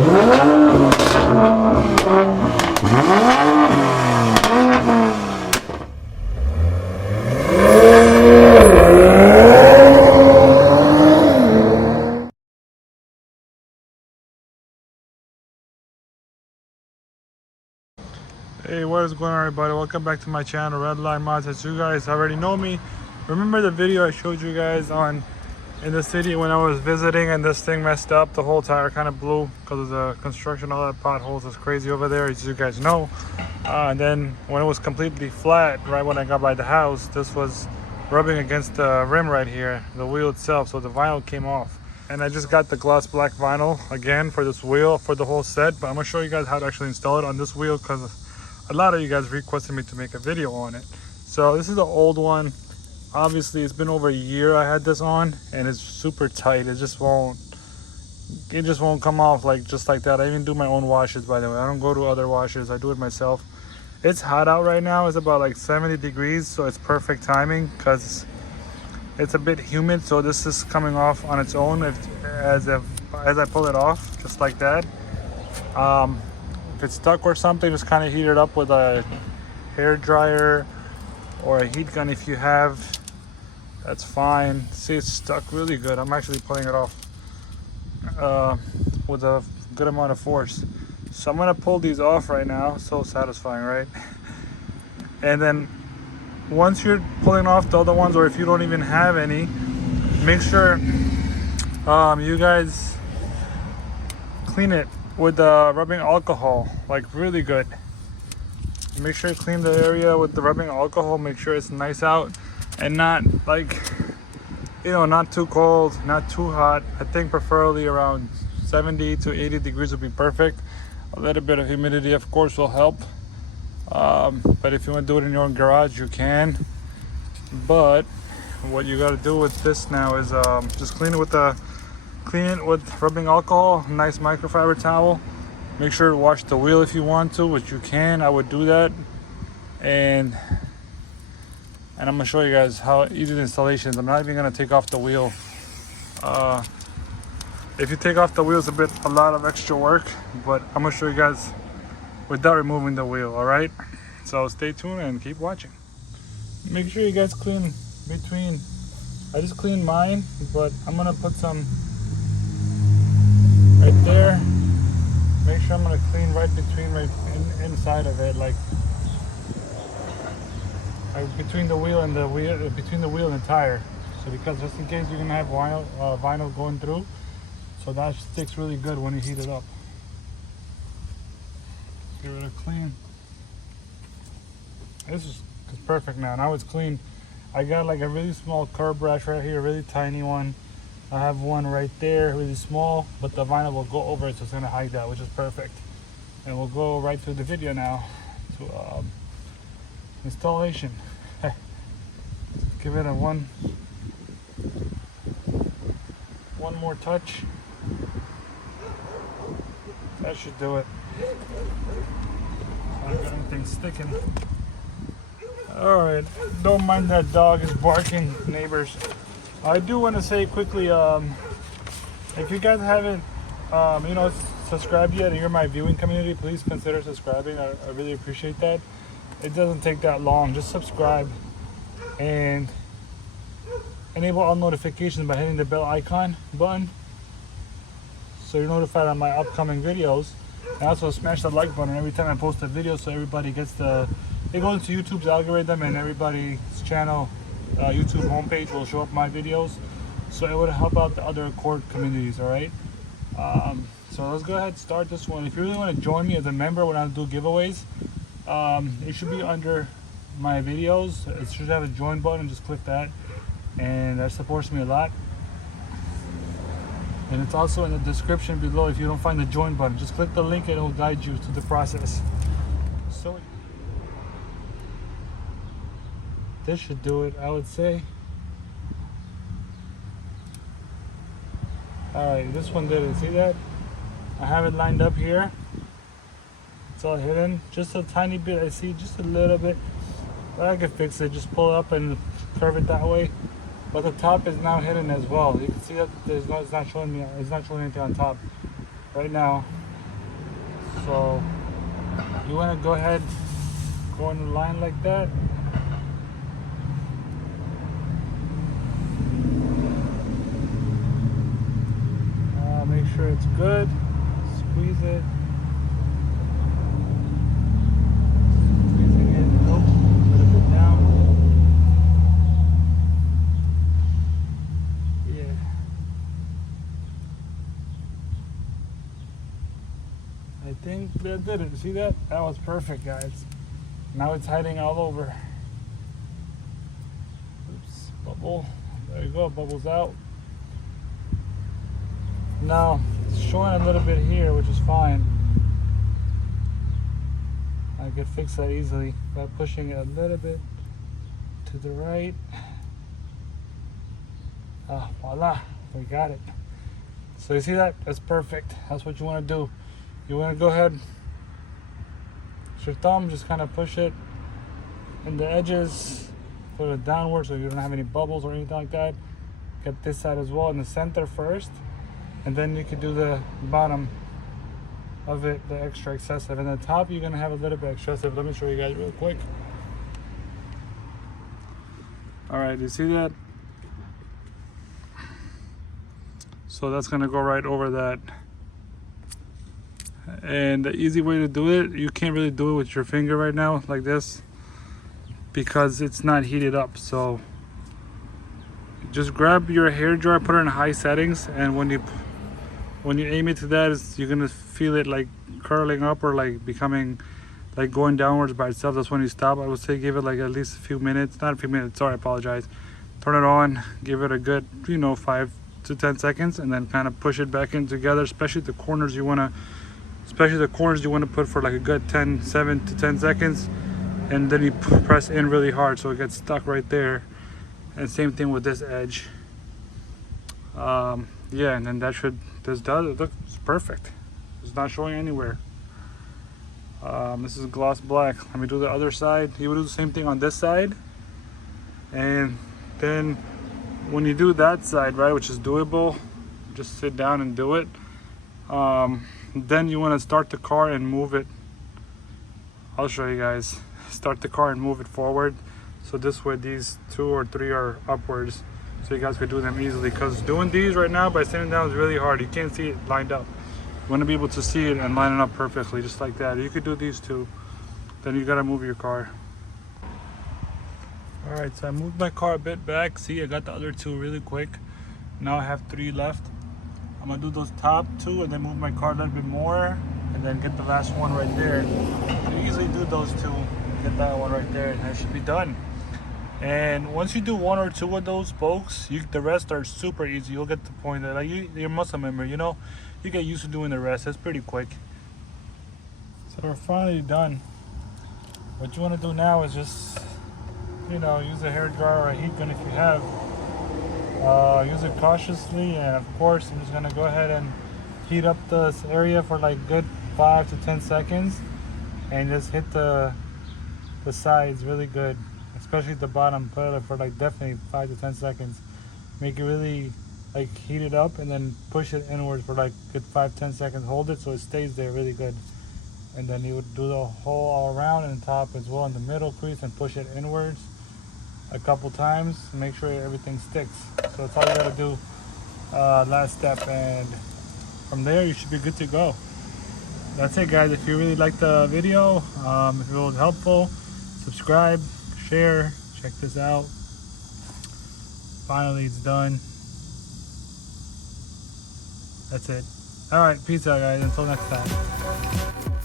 Hey, what is going on, everybody? Welcome back to my channel, RedLineMods. As you guys already know me, remember the video I showed you guys on in the city when I was visiting and this thing messed up? The whole tire kind of blew because of the construction. All that potholes is crazy over there, as you guys know. And then when it was completely flat, right when I got by the house, this was rubbing against the rim right here, the wheel itself, so the vinyl came off. And I just got the gloss black vinyl again for this wheel for the whole set, but I'm gonna show you guys how to actually install it on this wheel because a lot of you guys requested me to make a video on it. So this is the old one. Obviously it's been over a year I had this on, and it's super tight. It just won't come off just like that. I even do my own washes, by the way. I don't go to other washers, I do it myself. It's hot out right now. It's about like 70 degrees, so it's perfect timing because it's a bit humid. So this is coming off on its own as I pull it off, just like that. If it's stuck or something, just kind of heat it up with a hair dryer or a heat gun if you have. That's fine. See, it's stuck really good. I'm actually pulling it off with a good amount of force. So I'm gonna pull these off right now. So satisfying, right? And then once you're pulling off the other ones, or if you don't even have any, make sure you guys clean it with rubbing alcohol, like really good. Make sure you clean the area with the rubbing alcohol. Make sure it's nice out and not not too cold, not too hot. I think preferably around 70 to 80 degrees would be perfect. A little bit of humidity of course will help, but if you want to do it in your own garage you can. But what you got to do with this now is just clean it with rubbing alcohol, nice microfiber towel. Make sure to wash the wheel if you want to, which you can. I would do that. And I'm gonna show you guys how easy the installation is. I'm not even gonna take off the wheel. If you take off the wheel, it's a lot of extra work, but I'm gonna show you guys without removing the wheel. All right, so stay tuned and keep watching. Make sure you guys clean between. I just cleaned mine, but I'm gonna put some right there. Make sure I'm gonna clean right inside of it, like between the wheel and the tire. So because just in case you're gonna have vinyl going through, so that sticks really good when you heat it up. Give it a clean. This is perfect now. Now it's clean. I got like a really small curb brush right here, a really tiny one. I have one right there, really small, but the vinyl will go over it, so it's gonna hide that, which is perfect. And we'll go right through the video now to installation. Give it a one more touch. That should do it. I don't got anything sticking. All right, don't mind that dog is barking, neighbors. I do want to say quickly, if you guys haven't, subscribed yet and you're my viewing community, please consider subscribing. I really appreciate that. It doesn't take that long. Just subscribe and enable all notifications by hitting the bell icon button so you're notified on my upcoming videos. And also smash the like button every time I post a video so everybody gets it goes into YouTube's algorithm and everybody's channel YouTube homepage will show up my videos, so it would help out the other core communities. All right, so let's go ahead and start this one. If you really want to join me as a member when I do giveaways, it should be under my videos. It should have a join button. Just click that, and that supports me a lot. And it's also in the description below. If you don't find the join button, just click the link and it will guide you to the process. So this should do it, I would say. Alright, this one did it. See that? I have it lined up here. It's all hidden. Just a tiny bit. I see just a little bit. But I can fix it. Just pull it up and curve it that way. But the top is now hidden as well. You can see that it's not showing anything on top right now. So you want to go ahead, go in the line like that. Make sure it's good. Squeeze it. Squeezing it. Nope. A little bit down. Yeah. I think that did it. See that? That was perfect, guys. Now it's hiding all over. Oops. Bubble. There you go. Bubbles out. Now it's showing a little bit here, which is fine. I could fix that easily by pushing it a little bit to the right. Voila, we got it. So you see that? That's perfect. That's what you want to do. You want to go ahead, with your thumb, just kind of push it in the edges, put it downward so you don't have any bubbles or anything like that. Get this side as well in the center first. And then you can do the bottom of it, the extra excessive. And the top, you're gonna have a little bit excessive. Let me show you guys real quick. All right, you see that? So that's gonna go right over that. And the easy way to do it, you can't really do it with your finger right now, like this, because it's not heated up. So just grab your hair dryer, put it in high settings, and when you aim it to that, you're gonna feel it like curling up or like becoming like going downwards by itself. That's when you stop. I would say give it like at least a few minutes, not a few minutes, sorry, I apologize. Turn it on, give it a good, 5 to 10 seconds, and then kind of push it back in together, especially the corners you want to put for like a good 7 to 10 seconds, and then you press in really hard so it gets stuck right there. And same thing with this edge. Yeah, and then this does it. Look, it's perfect. It's not showing anywhere. This is gloss black. Let me do the other side. You would do the same thing on this side, and then when you do that side, right, which is doable, just sit down and do it. Then you want to start the car and move it. I'll show you guys. Start the car and move it forward, so this way these 2 or 3 are upwards, so you guys could do them easily. Because doing these right now by sitting down is really hard. You can't see it lined up. You want to be able to see it and line it up perfectly, just like that. You could do these 2. Then you gotta move your car. All right, so I moved my car a bit back. See, I got the other 2 really quick. Now I have 3 left. I'm gonna do those top 2 and then move my car a little bit more, and then get the last one right there. You easily do those 2, get that one right there, and that should be done. And once you do 1 or 2 of those spokes, the rest are super easy. You'll get the point that you're muscle memory, you get used to doing the rest. It's pretty quick. So we're finally done. What you want to do now is just, use a hair dryer or a heat gun if you have. Use it cautiously, and of course, I'm just gonna go ahead and heat up this area for like good 5 to 10 seconds, and just hit the sides really good, especially the bottom. Put it for like definitely 5 to 10 seconds. Make it really like heat it up, and then push it inwards for like good 5-10 seconds. Hold it so it stays there really good, and then you would do the whole all around and top as well in the middle crease, and push it inwards a couple times. Make sure everything sticks. So that's all you gotta do. Last step, and from there you should be good to go. That's it, guys. If you really liked the video, if it was helpful, subscribe, share, check this out. Finally, it's done. That's it. All right, peace out, guys. Until next time.